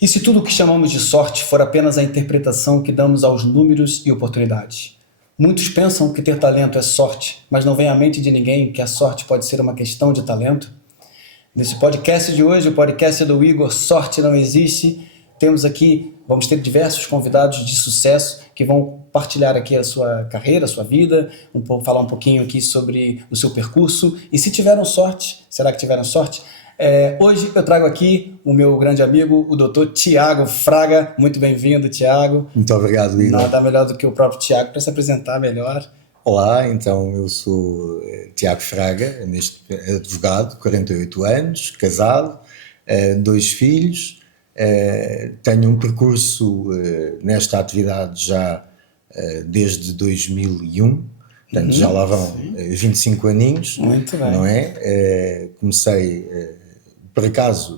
E se tudo o que chamamos de sorte for apenas a interpretação que damos aos números e oportunidades? Muitos pensam que ter talento é sorte, mas não vem à mente de ninguém que a sorte pode ser uma questão de talento. Nesse podcast de hoje, o podcast do Igor Sorte Não Existe, vamos ter diversos convidados de sucesso que vão partilhar aqui a sua carreira, a sua vida, falar um pouquinho aqui sobre o seu percurso. E se tiveram sorte, será que tiveram sorte? Hoje eu trago aqui o meu grande amigo, o Dr. Tiago Fraga. Muito bem-vindo, Tiago. Muito obrigado, Igor. Nada melhor do que o próprio Tiago para se apresentar melhor. Olá, então eu sou Tiago Fraga, advogado, 48 anos, casado, 2 filhos, tenho um percurso nesta atividade já desde 2001, portanto já lá vão 25 aninhos. Muito bem. Não é? Comecei, por acaso,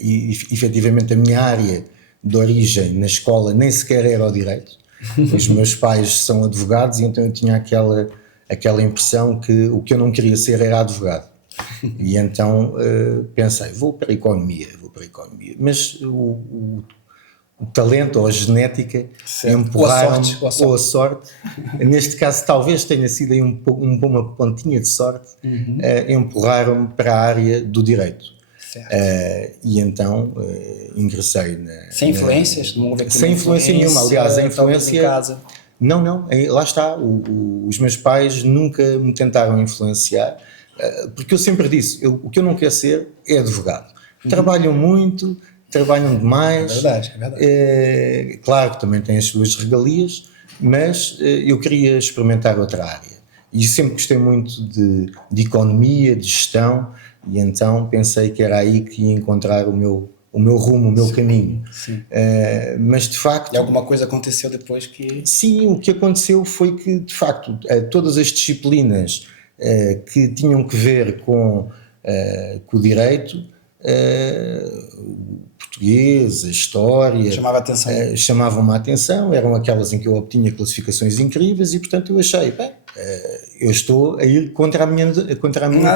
e efetivamente a minha área de origem na escola nem sequer era o direito. Os meus pais são advogados e então eu tinha aquela impressão que o que eu não queria ser era advogado. E então pensei, vou para a economia. Mas o talento ou a genética empurraram-me, ou a sorte, neste caso talvez tenha sido aí uma pontinha de sorte, empurraram-me para a área do direito. E então ingressei sem influências? Não houve aqui sem influência nenhuma, aliás, a influência... Em casa. Não, lá está, os meus pais nunca me tentaram influenciar, porque eu sempre disse, o que eu não quero ser é advogado. Trabalham muito, trabalham demais. É verdade. Claro que também têm as suas regalias, mas eu queria experimentar outra área. E sempre gostei muito de economia, de gestão, e então pensei que era aí que ia encontrar o meu rumo, o meu caminho. Mas de facto... E alguma coisa aconteceu depois que... Sim, o que aconteceu foi que de facto todas as disciplinas que tinham que ver com o direito, o português, a história... chamavam-me a atenção, eram aquelas em que eu obtinha classificações incríveis e portanto eu achei, eu estou a ir contra a minha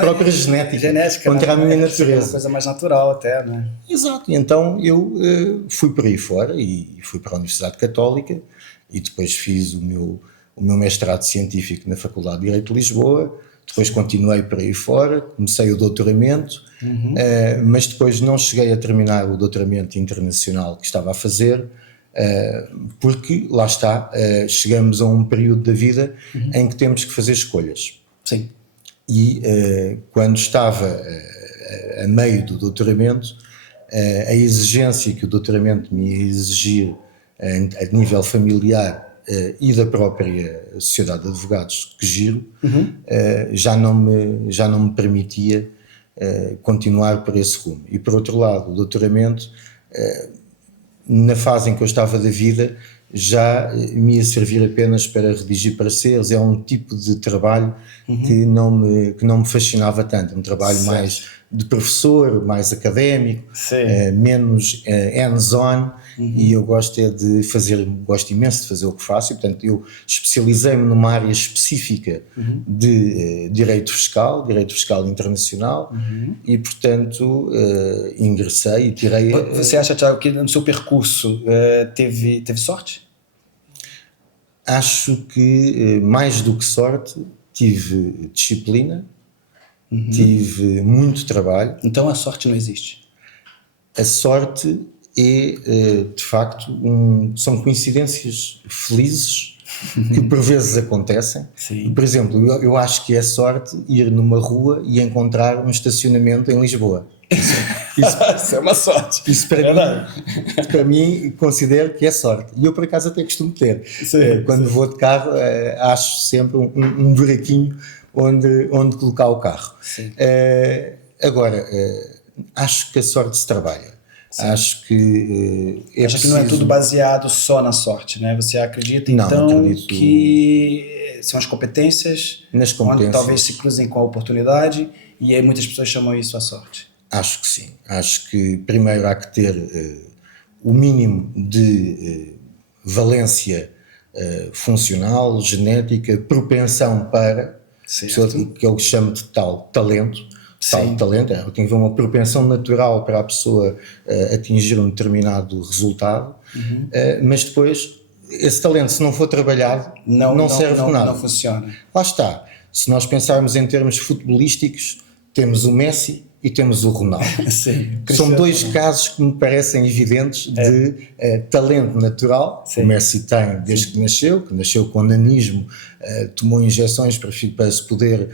própria genética, contra a minha natureza. É uma coisa mais natural até, não é? Exato, e então eu fui por aí fora e fui para a Universidade Católica e depois fiz o meu mestrado científico na Faculdade de Direito de Lisboa, depois continuei por aí fora, comecei o doutoramento, mas depois não cheguei a terminar o doutoramento internacional que estava a fazer, porque, lá está, chegamos a um período da vida em que temos que fazer escolhas. Sim. E quando estava a meio do doutoramento, a exigência que o doutoramento me ia exigir a nível familiar e da própria Sociedade de Advogados que giro, já não me permitia continuar por esse rumo. E por outro lado, o doutoramento... na fase em que eu estava da vida, já me ia servir apenas para redigir pareceres. É um tipo de trabalho que não me fascinava tanto, um trabalho mais de professor, mais académico, menos hands-on, e eu gosto imenso de fazer o que faço, e portanto eu especializei-me numa área específica de direito fiscal internacional, e portanto ingressei e tirei... Você acha, Tiago, que no seu percurso teve sorte? Acho que mais do que sorte, tive disciplina, tive muito trabalho. Então a sorte não existe? A sorte é, de facto, são coincidências felizes que por vezes acontecem. Sim. Por exemplo, eu acho que é sorte ir numa rua e encontrar um estacionamento em Lisboa. Isso é uma sorte. Isso para mim considero que é sorte. E eu por acaso até costumo ter. Quando vou de carro, acho sempre um buraquinho onde colocar o carro. Agora, acho que a sorte se trabalha. Acho que acho que não é tudo baseado só na sorte, né? Você acredita acredito... que são as competências, onde talvez se cruzem com a oportunidade, e aí muitas pessoas chamam isso a sorte. Acho que sim. Acho que primeiro há que ter o mínimo de valência funcional, genética, propensão para, que eu chamo de tal talento, tal Sim. talento, tem que haver uma propensão natural para a pessoa atingir um determinado resultado, mas depois esse talento, se não for trabalhado, não serve de nada. Não funciona. Lá está. Se nós pensarmos em termos futebolísticos, temos o Messi e temos o Ronaldo. Sim. São dois casos que me parecem evidentes de talento natural. Sim. O Messi tem desde que nasceu com nanismo, tomou injeções para se poder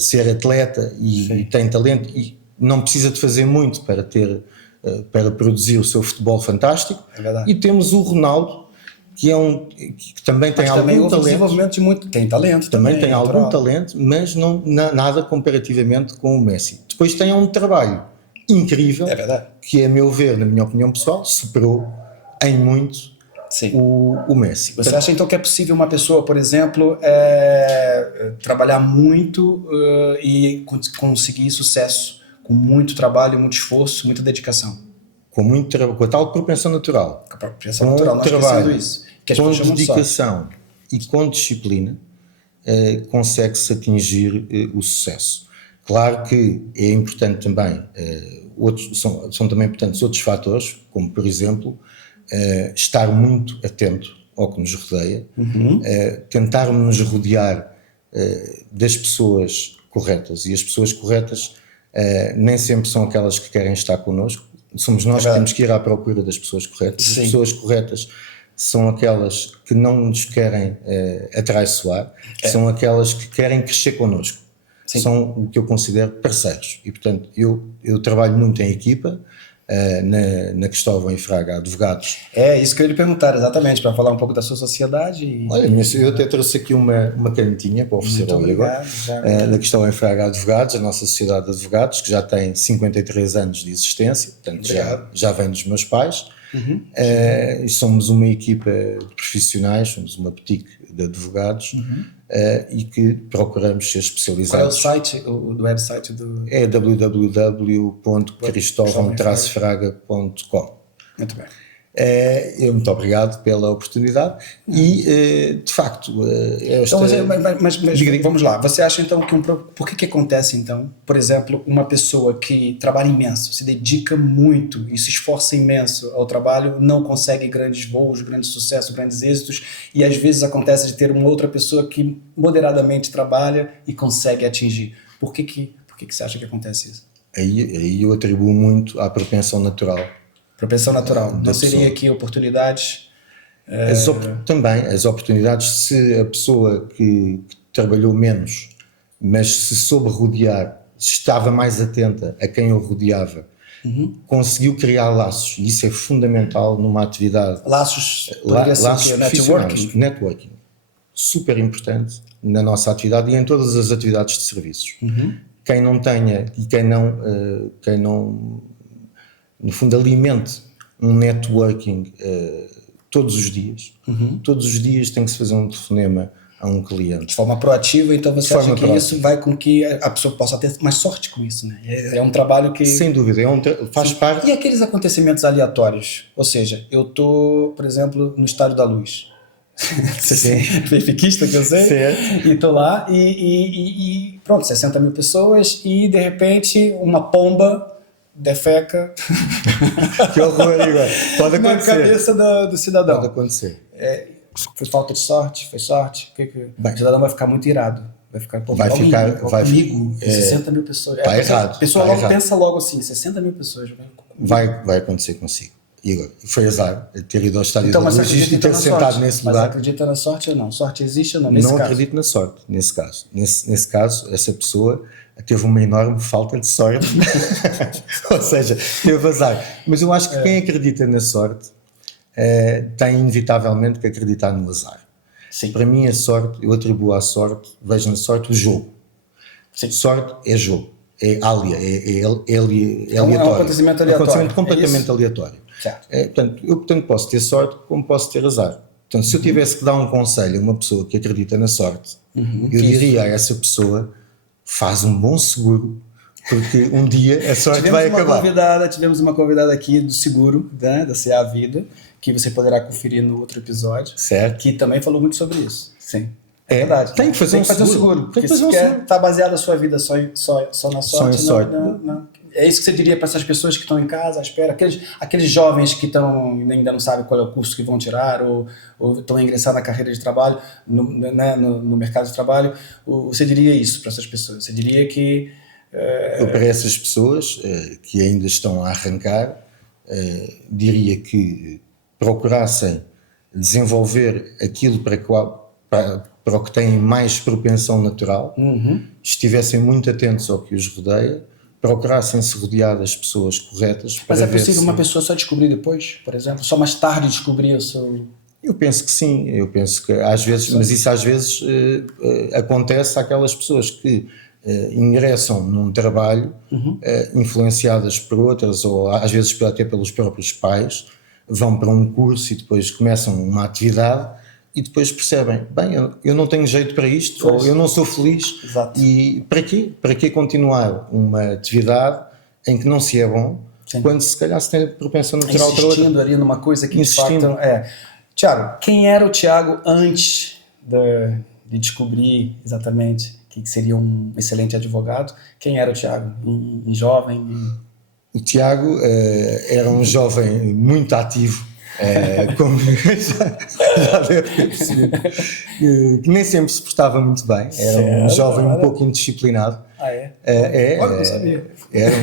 ser atleta e tem talento e não precisa de fazer muito para produzir o seu futebol fantástico. É verdade. E temos o Ronaldo, que também tem algum talento. Tem talento também tem algum talento, mas nada comparativamente com o Messi. Depois tem um trabalho incrível, é verdade, que a meu ver, na minha opinião pessoal, superou em muito o Messi. Você acha então que é possível uma pessoa, por exemplo, trabalhar muito e conseguir sucesso com muito trabalho, muito esforço, muita dedicação? Com a tal propensão natural. Com a propensão natural, nós trabalho, isso. Que com dedicação e com disciplina, consegue-se atingir o sucesso. Claro que é importante também, são também importantes outros fatores, como por exemplo, estar muito atento ao que nos rodeia, tentarmos nos rodear das pessoas corretas, e as pessoas corretas nem sempre são aquelas que querem estar connosco. Somos nós que temos que ir à procura das pessoas corretas. Sim. As pessoas corretas são aquelas que não nos querem atraiçoar, são aquelas que querem crescer connosco. Sim. São o que eu considero parceiros. E, portanto, eu trabalho muito em equipa, na Cristóvão e Fraga Advogados. É isso que eu ia lhe perguntar, exatamente, para falar um pouco da sua sociedade. Olha, eu até trouxe aqui uma canetinha para oferecer ao Igor, da Cristóvão e Fraga Advogados, a nossa sociedade de advogados, que já tem 53 anos de existência, portanto já vem dos meus pais. E somos uma equipa de profissionais, somos uma boutique de advogados, e que procuramos ser especializados. Qual é o site, do website do... É www.cristovão-fraga.com. Muito bem. Muito obrigado pela oportunidade e, de facto, então, mas vamos lá, você acha então que por que acontece então, por exemplo, uma pessoa que trabalha imenso, se dedica muito e se esforça imenso ao trabalho, não consegue grandes voos, grandes sucessos, grandes êxitos, e às vezes acontece de ter uma outra pessoa que moderadamente trabalha e consegue atingir? Por que você acha que acontece isso? Aí eu atribuo muito à propensão natural. Propensão natural. Não seria aqui oportunidades? Também, as oportunidades, se a pessoa que trabalhou menos, mas se soube rodear, se estava mais atenta a quem o rodeava, conseguiu criar laços, e isso é fundamental numa atividade. Laços profissionais, networking. Super importante na nossa atividade e em todas as atividades de serviços. Quem não tenha e quem não no fundo, alimente um networking todos os dias. Todos os dias tem que se fazer um telefonema a um cliente. De forma proativa, então você acha que isso vai com que a pessoa possa ter mais sorte com isso, né? É um trabalho que... Sem dúvida, faz parte... E aqueles acontecimentos aleatórios? Ou seja, eu estou, por exemplo, no Estádio da Luz. Benfiquista, que eu sei. Certo. E estou lá e pronto, 60 mil pessoas e de repente uma pomba defeca que horror, Igor. Pode acontecer. Na cabeça do cidadão. Pode acontecer. Foi falta de sorte? Foi sorte? O cidadão vai ficar muito irado. Vai comigo, 60 mil pessoas. Errado. A pessoa logo pensa logo assim, 60 mil pessoas. Vai acontecer consigo. Igor, foi azar ter ido ao Estádio da Luz e ter sentado nesse lugar. Mas acredita na sorte ou não? Sorte existe ou não? Não acredito na sorte, nesse caso. Nesse caso, essa pessoa teve uma enorme falta de sorte. Ou seja, teve azar. Mas eu acho que quem acredita na sorte tem inevitavelmente que acreditar no azar. Sim. Para mim a sorte, eu atribuo à sorte, vejo na sorte o jogo. Sim. Sorte é jogo, é aleatório. É um acontecimento aleatório. É um acontecimento completamente aleatório. Portanto, eu posso ter sorte como posso ter azar. Portanto, se eu tivesse que dar um conselho a uma pessoa que acredita na sorte, eu diria a essa pessoa: faz um bom seguro, porque um dia a sorte vai acabar. Tivemos uma convidada aqui do seguro, né, da CA Vida, que você poderá conferir no outro episódio, certo. Que também falou muito sobre isso. Sim. É verdade. Tem que fazer um seguro. Porque se quer estar baseado a sua vida só na sorte, sorte. Não. É isso que você diria para essas pessoas que estão em casa à espera, aqueles jovens que ainda não sabem qual é o curso que vão tirar ou estão a ingressar na carreira de trabalho, no mercado de trabalho. Você diria isso para essas pessoas? Você diria que... Eu, para essas pessoas que ainda estão a arrancar, diria que procurassem desenvolver aquilo para o que têm mais propensão natural, estivessem muito atentos ao que os rodeia, procurassem se rodear das pessoas corretas. Mas é possível uma pessoa só descobrir depois, por exemplo? Só mais tarde descobrir o seu... Eu penso que sim, eu penso que às vezes, mas isso às vezes acontece àquelas pessoas que ingressam num trabalho influenciadas por outras, ou às vezes até pelos próprios pais, vão para um curso e depois começam uma atividade e depois percebem, bem, eu não tenho jeito para isto, ou eu não sou feliz. Exato. E para quê? Para que continuar uma atividade em que não se é bom, quando se calhar se tem propensão natural para outra? Insistindo ali numa coisa que de facto Tiago, quem era o Tiago antes de descobrir exatamente que seria um excelente advogado? Quem era o Tiago? Um jovem? O Tiago era um jovem muito ativo, como já deve ter percebido, que nem sempre se portava muito bem, era um jovem um pouco indisciplinado. Olha, não sabia. Era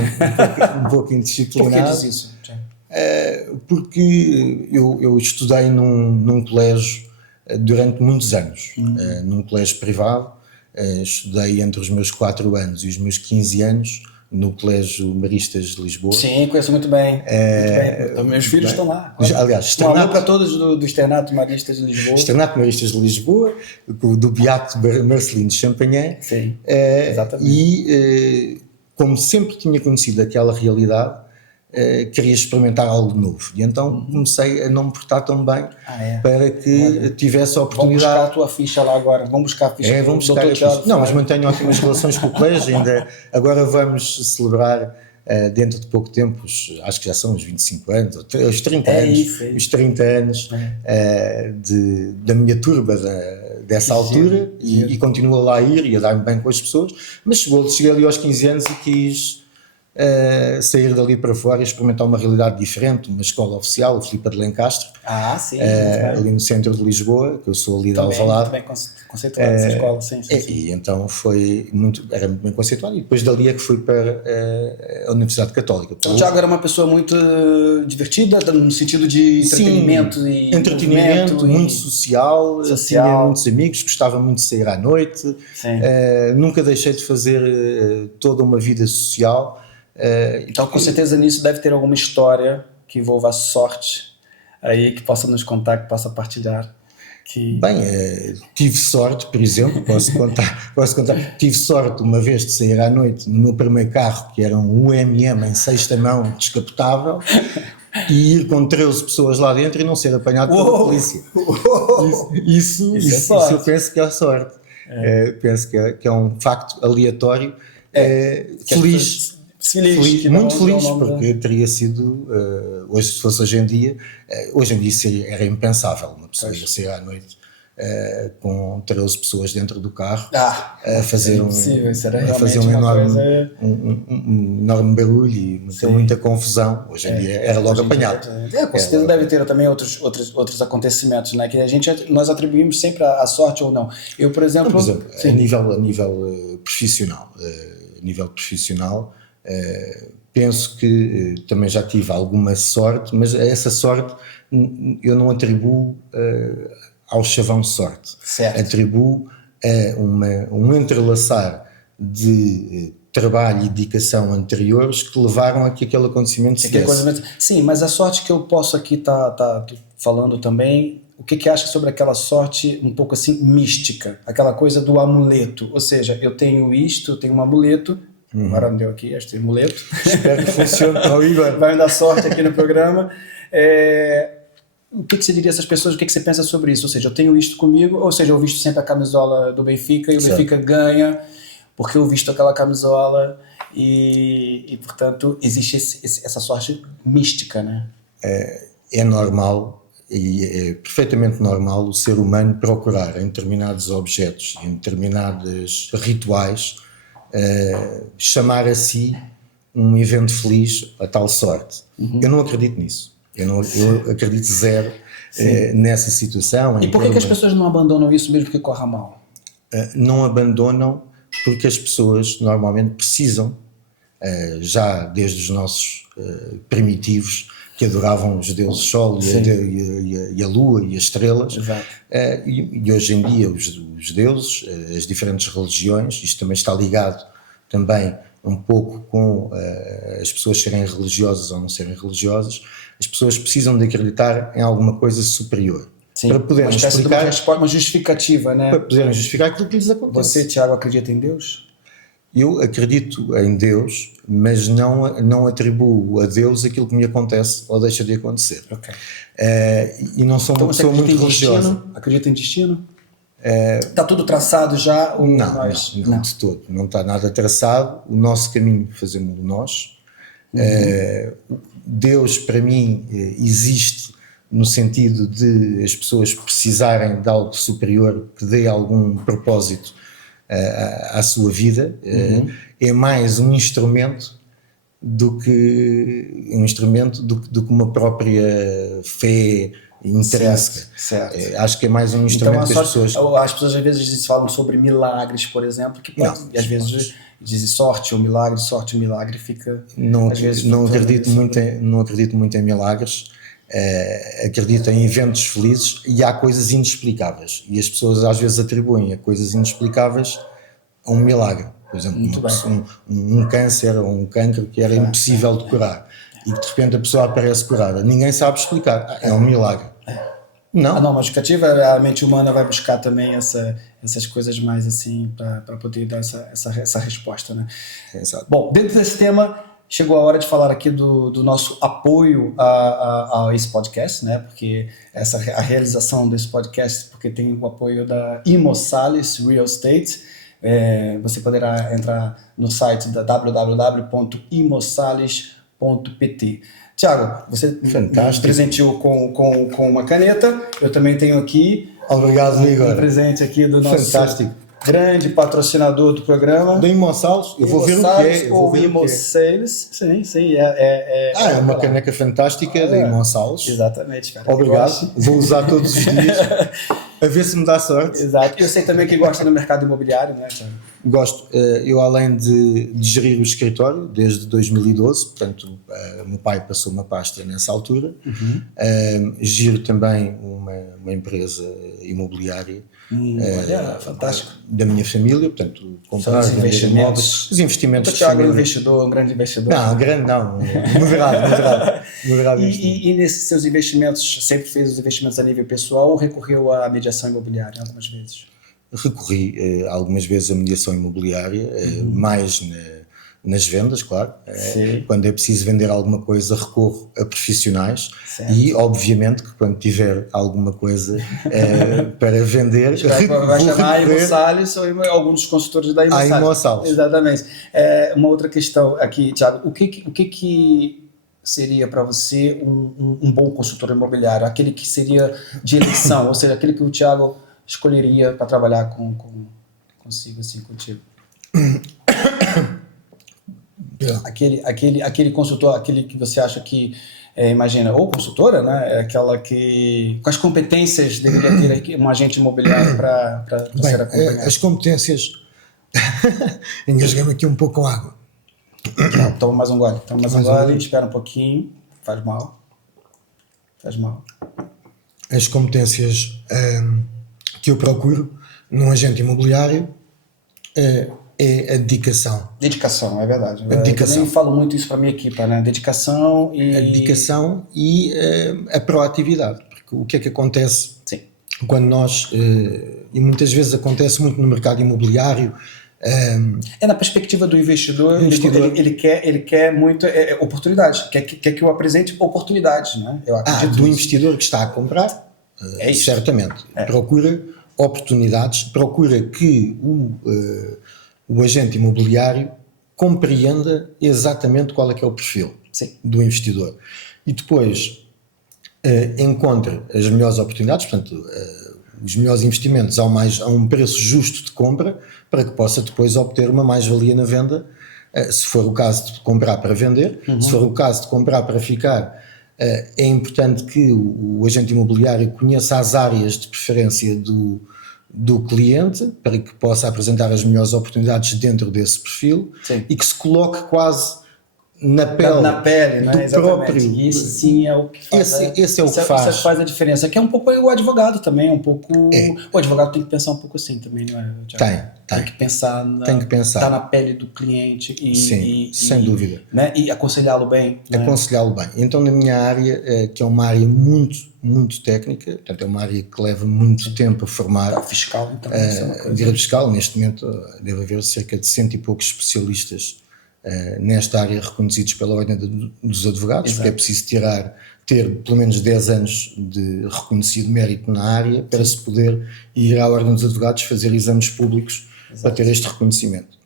um pouco indisciplinado. Por que diz isso, Tiago? Porque eu estudei num colégio durante muitos anos, num colégio privado. Estudei entre os meus 4 anos e os meus 15 anos no Colégio Maristas de Lisboa. Sim, conheço muito bem. Muito bem. Meus filhos estão lá. Aliás, um alô para todos do Externato Maristas de Lisboa. Externato Maristas de Lisboa, do Beato Marcelino de Champagnat. Sim, exatamente. E como sempre tinha conhecido aquela realidade, queria experimentar algo novo. E então comecei a não me portar tão bem para que tivesse a oportunidade. Vamos buscar a tua ficha lá agora. Vamos buscar a ficha vamos buscar a ficha. Não, mas mantenho ótimas relações com o colégio. Agora vamos celebrar dentro de pouco tempo, acho que já são os 25 anos, os 30 anos, os 30 anos da minha turma dessa altura, e continuo lá a ir e a dar-me bem com as pessoas, mas cheguei ali aos 15 anos e quis sair dali para fora e experimentar uma realidade diferente, uma escola oficial, o Filipe de Lencastre, ali no centro de Lisboa, que eu sou ali de Alvalade. Também conceituada essa escola, sim. E então era muito bem conceituado, e depois dali é que fui para a Universidade Católica. Então o Tiago era uma pessoa muito divertida, no sentido de entretenimento. Sim, entretenimento, muito social, tinha muitos amigos, gostava muito de sair à noite, nunca deixei de fazer toda uma vida social. Então com certeza nisso deve ter alguma história que envolva a sorte aí, que possa nos contar, que possa partilhar. Bem, tive sorte, por exemplo, posso contar, tive sorte uma vez de sair à noite no meu primeiro carro, que era um UMM em sexta mão, descapotável, e ir com 13 pessoas lá dentro e não ser apanhado pela polícia. Isso eu penso que é sorte. Penso que é um facto aleatório, feliz, muito feliz, porque teria sido, hoje, se fosse hoje em dia era impensável uma pessoa ir sair à noite com 13 pessoas dentro do carro a fazer um enorme barulho e muita confusão. Hoje em dia era logo apanhado. Com certeza deve ter também outros acontecimentos, né, que nós atribuímos sempre à sorte ou não. Eu, por exemplo, a nível profissional, penso que também já tive alguma sorte, mas essa sorte eu não atribuo ao chavão sorte. Certo. Atribuo a um entrelaçar de trabalho e dedicação anteriores que levaram a que aquele acontecimento se desse. Sim, mas a sorte que eu posso aqui tá falando também, o que acha sobre aquela sorte um pouco assim mística, aquela coisa do amuleto, ou seja, eu tenho um amuleto. Agora não deu aqui, acho que tem amuleto. Espero que funcione para o Igor. Vai me dar sorte aqui no programa. O que você diria a essas pessoas, o que você pensa sobre isso? Ou seja, eu tenho isto comigo, ou seja, eu visto sempre a camisola do Benfica e o Benfica ganha porque eu visto aquela camisola e portanto, existe essa sorte mística, né? É normal e é perfeitamente normal o ser humano procurar em determinados objetos, em determinados rituais, chamar a si um evento feliz, a tal sorte. Eu não acredito nisso. Eu acredito zero nessa situação. E por que as pessoas não abandonam isso mesmo que corra mal? Não abandonam porque as pessoas normalmente precisam, já desde os nossos primitivos, que adoravam os deuses Sol e a Lua e as estrelas, e hoje em dia os deuses, as diferentes religiões, isto também está ligado também um pouco com as pessoas serem religiosas ou não serem religiosas, as pessoas precisam de acreditar em alguma coisa superior. Sim, para poderem explicar, uma justificativa, né? Para poderem justificar aquilo que lhes acontece. Você, Tiago, acredita em Deus? Eu acredito em Deus, mas não atribuo a Deus aquilo que me acontece ou deixa de acontecer. Okay. E não sou uma pessoa muito religiosa. Acredita em destino? Está tudo traçado já? Ou não, de todo. Não está nada traçado. O nosso caminho fazemos nós. Deus, para mim, existe no sentido de as pessoas precisarem de algo superior que dê algum propósito à sua vida. É mais um instrumento do que uma própria fé intrínseca. Certo. Acho que é mais um instrumento que as pessoas às vezes falam sobre milagres, por exemplo, que pode, e às vezes dizem sorte ou milagre fica. Não acredito muito em milagres. Acredito em eventos felizes, e há coisas inexplicáveis, e as pessoas às vezes atribuem a coisas inexplicáveis a um milagre. Por exemplo, um câncer ou um cancro que era impossível de curar e que de repente a pessoa aparece curada. Ninguém sabe explicar, é um milagre. Não. A norma justificativa, a mente humana vai buscar também essas coisas mais assim para poder dar essa resposta, né? Exato. Bom, dentro desse tema, chegou a hora de falar aqui do nosso apoio a esse podcast, né? Porque a realização desse podcast, porque tem o apoio da Imosales Real Estate. Você poderá entrar no site da www.imosales.pt. Tiago, você me presenteou com uma caneta. Eu também tenho aqui. Obrigado, Igor. Um presente aqui do nosso fantástico grande patrocinador do programa. Do Imosales. Eu vou ver o que é. Ou Imosales. Sim. É uma caneca fantástica da Imosales. Exatamente, cara. Obrigado. Vou usar todos os dias. A ver se me dá sorte. Exato. Eu sei também que gosta do mercado imobiliário, né, Tiago? Gosto. Eu, além de gerir o escritório desde 2012, portanto, meu pai passou uma pasta nessa altura, giro também uma empresa imobiliária. Fantástico. Da minha família, portanto, comprar, vender imóveis, os investimentos. O Tiago é um grande investidor. Não, grande não, moderado. E nesses seus investimentos, sempre fez os investimentos a nível pessoal ou recorreu à mediação imobiliária algumas vezes? Recorri algumas vezes à mediação imobiliária, mais nas vendas, claro. Quando é preciso vender alguma coisa, recorro a profissionais. Certo. E, obviamente, que quando tiver alguma coisa para vender, vai chamar a Imosales ou algum dos consultores da Imosales. A Imosales. Exatamente. Uma outra questão aqui, Tiago, o que seria para você um bom consultor imobiliário? Aquele que seria de eleição, ou seja, aquele que o Tiago escolheria para trabalhar consigo, assim, contigo? Aquele consultor, aquele que você acha que, imagina, ou consultora, né, é aquela que, quais competências deveria ter um agente imobiliário para ser acompanhado? As competências, engasguei-me aqui um pouco com água. Toma mais um gole, espera um pouquinho, faz mal. As competências que eu procuro num agente imobiliário é a dedicação. Dedicação, é verdade. Dedicação. Eu também falo muito isso para a minha equipa, né? Dedicação e a proatividade. Porque o que é que acontece quando nós, e muitas vezes acontece muito no mercado imobiliário, na perspectiva do investidor, ele quer muito oportunidades, quer que eu apresente oportunidades, né? Eu acredito do investidor que está a comprar, certamente. Procura oportunidades, procura que o agente imobiliário compreenda exatamente qual é que é o perfil do investidor. E depois, encontre as melhores oportunidades, portanto, os melhores investimentos a um preço justo de compra, para que possa depois obter uma mais-valia na venda, se for o caso de comprar para vender, se for o caso de comprar para ficar. É importante que o agente imobiliário conheça as áreas de preferência do cliente, para que possa apresentar as melhores oportunidades dentro desse perfil. Sim. E que se coloque quase na pele, do né? próprio. E isso sim é o que faz. Esse é o que faz. Isso faz a diferença. Que é um pouco o advogado também, um pouco. O advogado tem que pensar um pouco assim também, não é? Tem que pensar. Tá na pele do cliente Sim, sem dúvida. Né? E aconselhá-lo bem. Né? Aconselhá-lo bem. Então, na minha área, que é uma área muito, muito técnica, portanto, é uma área que leva muito tempo a formar. Fiscal, então. Direito fiscal, neste momento, deve haver cerca de 100 e poucos especialistas nesta área reconhecidos pela Ordem dos Advogados, porque é preciso ter pelo menos 10 anos de reconhecido mérito na área para se poder ir à Ordem dos Advogados fazer exames públicos para ter este reconhecimento.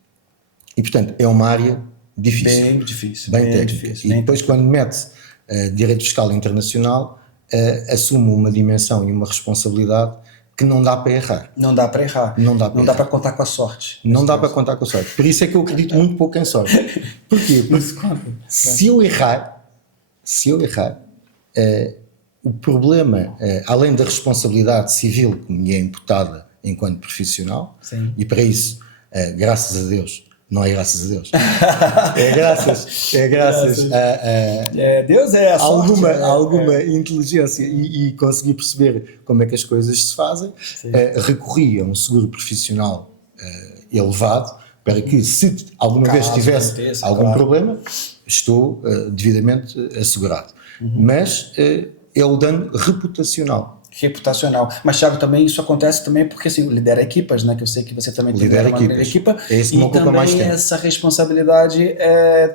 E, portanto, é uma área difícil. Bem difícil. Bem técnica. E depois, quando mete Direito Fiscal Internacional, assume uma dimensão e uma responsabilidade que não dá para errar. Não dá para errar. Não dá para contar com a sorte. Não dá para contar com a sorte. Por isso é que eu acredito muito pouco em sorte. Porquê? Porque se eu errar, o problema, além da responsabilidade civil que me é imputada enquanto profissional, sim, e para isso, graças a Deus, não é graças a Deus, é graças a Deus é a sorte, alguma inteligência e conseguir perceber como é que as coisas se fazem, recorri a um seguro profissional elevado, para que se alguma vez tivesse algum problema, estou devidamente assegurado. Mas é o dano reputacional. Mas, Thiago, também isso acontece também porque assim, lidera equipas, né? Que eu sei que você também lidera uma equipa. É isso que me ocupa mais tempo. Essa responsabilidade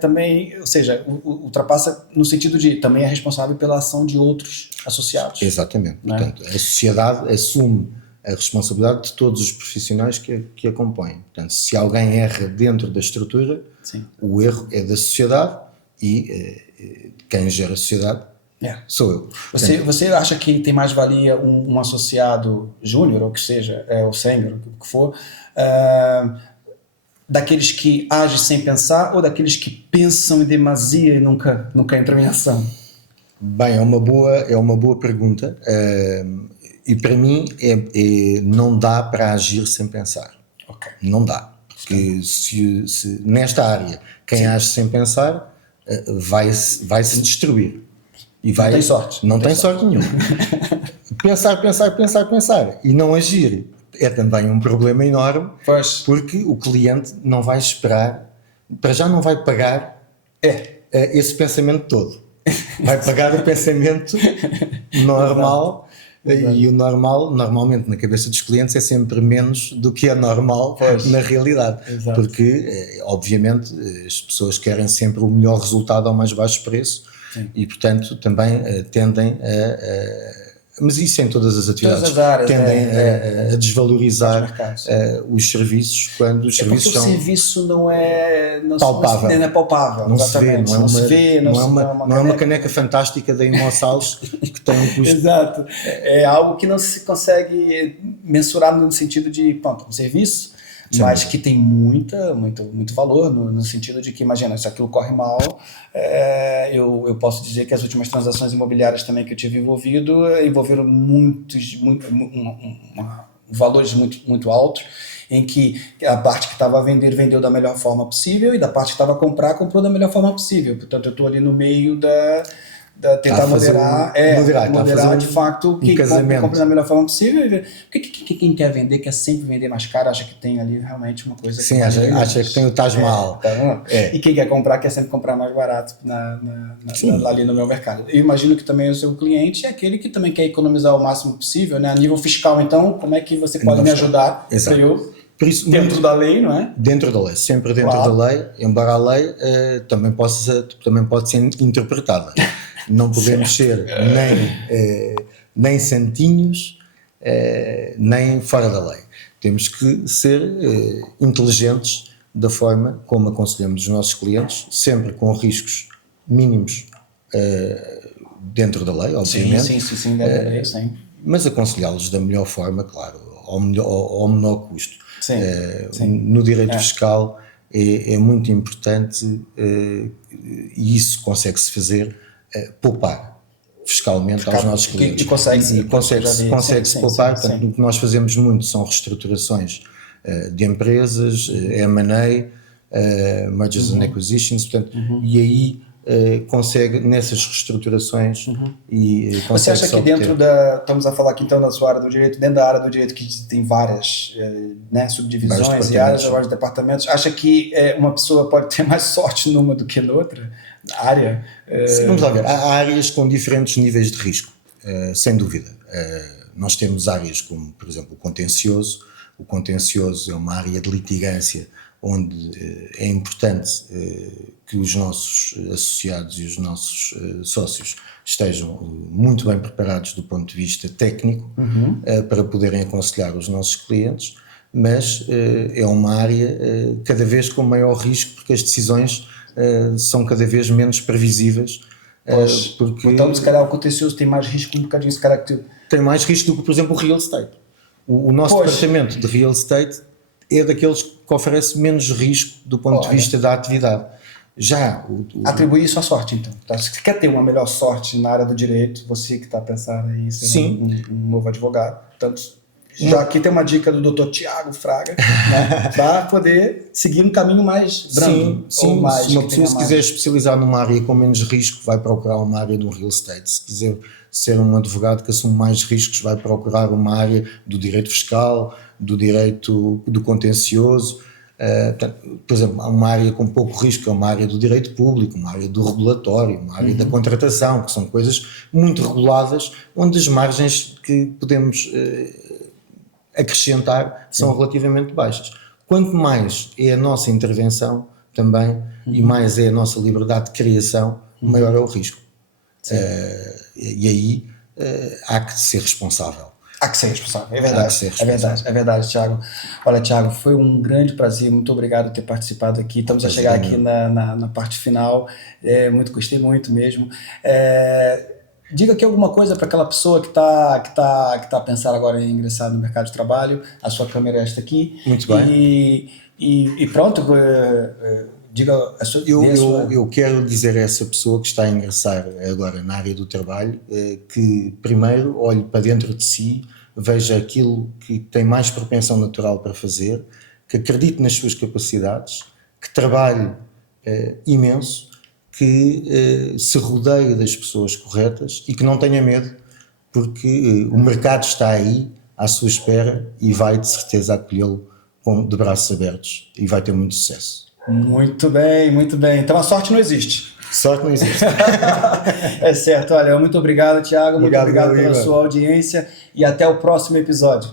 também, ou seja, ultrapassa no sentido de também é responsável pela ação de outros associados. Exatamente. Né? Portanto, a sociedade assume a responsabilidade de todos os profissionais que a compõem. Portanto, se alguém erra dentro da estrutura, sim, o erro é da sociedade e quem gera a sociedade sou eu. Você acha que tem mais valia um associado júnior, ou que seja, ou sênior, o que for, daqueles que agem sem pensar ou daqueles que pensam em demasia e nunca entram em ação? Bem, é uma boa pergunta. E para mim não dá para agir sem pensar. Okay. Não dá. Porque se nesta área quem age sem pensar vai se destruir. E não tem sorte. Não tem sorte nenhuma. Pensar e não agir é também um problema enorme, porque o cliente não vai esperar, para já não vai pagar esse pensamento todo. Vai pagar o pensamento normal. Exato. E o normal, normalmente na cabeça dos clientes, é sempre menos do que é normal na realidade. Exato. Porque, obviamente, as pessoas querem sempre o melhor resultado ao mais baixo preço. Sim. E, portanto, também tendem mas isso em todas as atividades, todas as áreas, tendem a desvalorizar os serviços quando os serviços são... o serviço não é palpável. Não é palpável, não se vê, não é uma caneca fantástica da Imossaus que tem um custo. Exato, é algo que não se consegue mensurar no sentido de um serviço, mas que tem muito valor no sentido de que, imagina, se aquilo corre mal, eu posso dizer que as últimas transações imobiliárias também que eu tive envolveram valores muito altos, em que a parte que estava a vender vendeu da melhor forma possível e da parte que estava a comprar comprou da melhor forma possível. Portanto, eu estou ali no meio tentar moderar de fato quem compra da melhor forma possível. Porque quem quer vender quer sempre vender mais caro, acha que tem ali realmente uma coisa. Sim, acha que tem o Taj Mahal. E quem quer comprar quer sempre comprar mais barato ali no meu mercado. Eu imagino que também o seu cliente é aquele que também quer economizar o máximo possível, né? A nível fiscal, então, como é que você pode me ajudar para eu... Por isso, dentro da lei, não é? Dentro da lei, sempre dentro da lei, embora a lei também pode ser interpretada. Não podemos ser nem santinhos, nem fora da lei. Temos que ser inteligentes da forma como aconselhamos os nossos clientes, sempre com riscos mínimos dentro da lei, obviamente. Sim, dentro da lei, sim. Mas aconselhá-los da melhor forma, claro, ao menor custo. Sim. No direito fiscal é muito importante, e isso consegue-se fazer, poupar fiscalmente aos nossos clientes. E consegue-se poupar. Portanto, o que nós fazemos muito são reestruturações de empresas, M&A, Mergers and Acquisitions, portanto, e aí consegue nessas reestruturações e você acha que dentro estamos a falar aqui então da sua área do direito, dentro da área do direito que tem várias subdivisões e áreas, vários departamentos, acha que uma pessoa pode ter mais sorte numa do que noutra área? Sim, vamos lá ver, há áreas com diferentes níveis de risco, sem dúvida. Nós temos áreas como, por exemplo, o contencioso é uma área de litigância onde é importante que os nossos associados e os nossos sócios estejam muito bem preparados do ponto de vista técnico para poderem aconselhar os nossos clientes, mas é uma área cada vez com maior risco, porque as decisões são cada vez menos previsíveis. Então, se calhar o contencioso tem mais risco um bocadinho, se calhar que tem mais risco do que, por exemplo, o real estate. O nosso departamento de real estate é daqueles que oferece menos risco do ponto de vista da atividade. Já atribuir isso à sorte, então. Se você quer ter uma melhor sorte na área do direito, você que está pensando em ser um novo advogado, portanto, já aqui tem uma dica do Dr. Tiago Fraga, né, para poder seguir um caminho mais brando. Sim. Mais, se uma pessoa se quiser especializar numa área com menos risco, vai procurar uma área do real estate. Se quiser ser um advogado que assume mais riscos, vai procurar uma área do direito fiscal, do direito do contencioso. Por exemplo, há uma área com pouco risco, é uma área do direito público, uma área do regulatório, uma área da contratação, que são coisas muito reguladas, onde as margens que podemos acrescentar são relativamente baixas. Quanto mais é a nossa intervenção também e mais é a nossa liberdade de criação, maior é o risco. E aí há que ser responsável. Há que ser responsável, é verdade, Tiago. Olha, Tiago, foi um grande prazer, muito obrigado por ter participado aqui. Estamos a chegar aqui na parte final, gostei muito mesmo. Diga aqui alguma coisa para aquela pessoa que tá pensando agora em ingressar no mercado de trabalho. A sua câmera é esta aqui. Muito bem. E pronto, diga a sua... Eu quero dizer a essa pessoa que está a ingressar agora na área do trabalho que primeiro olhe para dentro de si, veja aquilo que tem mais propensão natural para fazer, que acredite nas suas capacidades, que trabalhe imenso, que se rodeie das pessoas corretas e que não tenha medo, porque o mercado está aí à sua espera e vai de certeza acolhê-lo de braços abertos e vai ter muito sucesso. Muito bem. Então a sorte não existe. Sorte não existe. É certo. Olha, muito obrigado, Tiago. Muito obrigado pela sua audiência e até o próximo episódio.